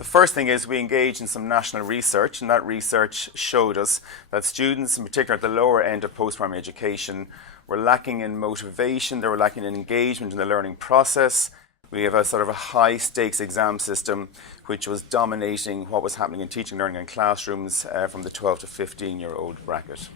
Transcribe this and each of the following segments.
The first thing is we engaged in some national research, and that research showed us that students, in particular at the lower end of post-primary education, were lacking in motivation, they were lacking in engagement in the learning process. We have a sort of a high stakes exam system which was dominating what was happening in teaching and learning in classrooms from the 12 to 15-year-old bracket.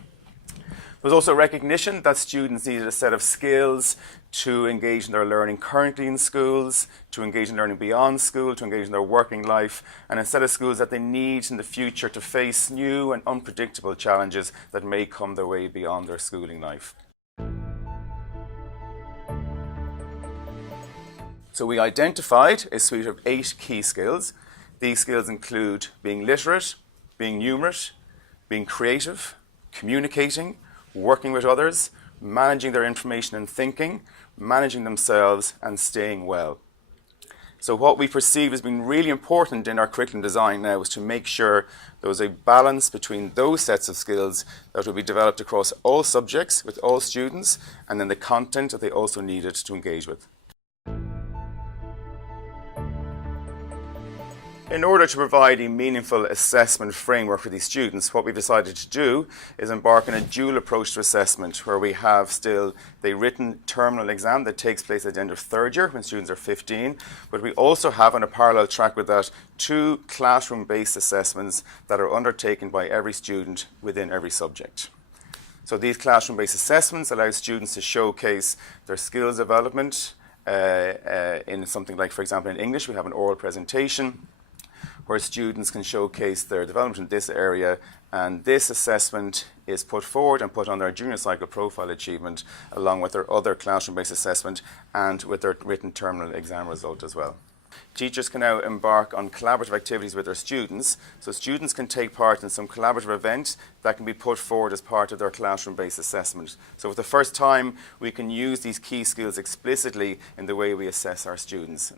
There was also recognition that students needed a set of skills to engage in their learning currently in schools, to engage in learning beyond school, to engage in their working life, and a set of skills that they need in the future to face new and unpredictable challenges that may come their way beyond their schooling life. So we identified a suite of 8 key skills. These skills include being literate, being numerate, being creative, communicating, working with others, managing their information and thinking, managing themselves, and staying well. So what we perceive as being really important in our curriculum design now is to make sure there was a balance between those sets of skills that will be developed across all subjects with all students, and then the content that they also needed to engage with. In order to provide a meaningful assessment framework for these students, what we've decided to do is embark on a dual approach to assessment, where we have still the written terminal exam that takes place at the end of 3rd year when students are 15, but we also have, on a parallel track with that, 2 classroom-based assessments that are undertaken by every student within every subject. So these classroom-based assessments allow students to showcase their skills development in something like, for example, in English, we have an oral presentation where students can showcase their development in this area, and this assessment is put forward and put on their junior cycle profile achievement along with their other classroom-based assessment and with their written terminal exam result as well. Teachers can now embark on collaborative activities with their students, so students can take part in some collaborative events that can be put forward as part of their classroom-based assessment. So for the first time, we can use these key skills explicitly in the way we assess our students.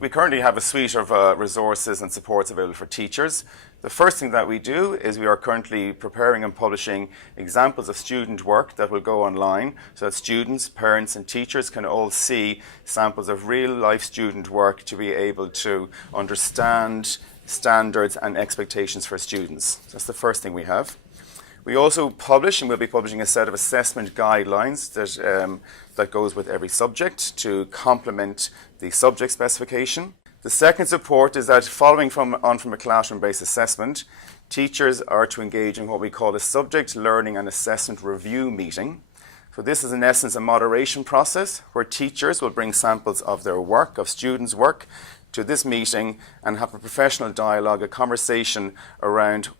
We currently have a suite of resources and supports available for teachers. The first thing that we do is we are currently preparing and publishing examples of student work that will go online so that students, parents and teachers can all see samples of real-life student work to be able to understand standards and expectations for students. That's the first thing we have. We also publish, and we'll be publishing, a set of assessment guidelines that goes with every subject to complement the subject specification. The second support is that following on from a classroom-based assessment, teachers are to engage in what we call a subject learning and assessment review meeting. So this is in essence a moderation process where teachers will bring samples of their work, of students' work, to this meeting and have a professional dialogue, a conversation around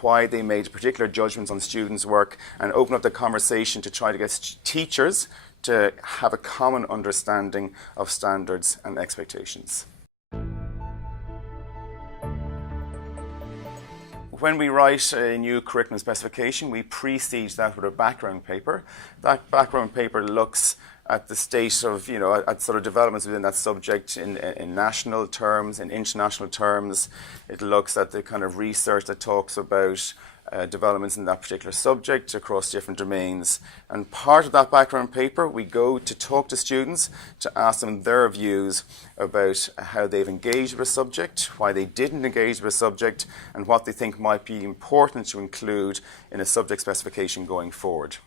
why they made particular judgments on students' work, and open up the conversation to try to get teachers to have a common understanding of standards and expectations. When we write a new curriculum specification, we precede that with a background paper. That background paper looks at the state of, at sort of developments within that subject in national terms, in international terms. It looks at the kind of research that talks about developments in that particular subject across different domains. And part of that background paper, we go to talk to students to ask them their views about how they've engaged with a subject, why they didn't engage with a subject, and what they think might be important to include in a subject specification going forward.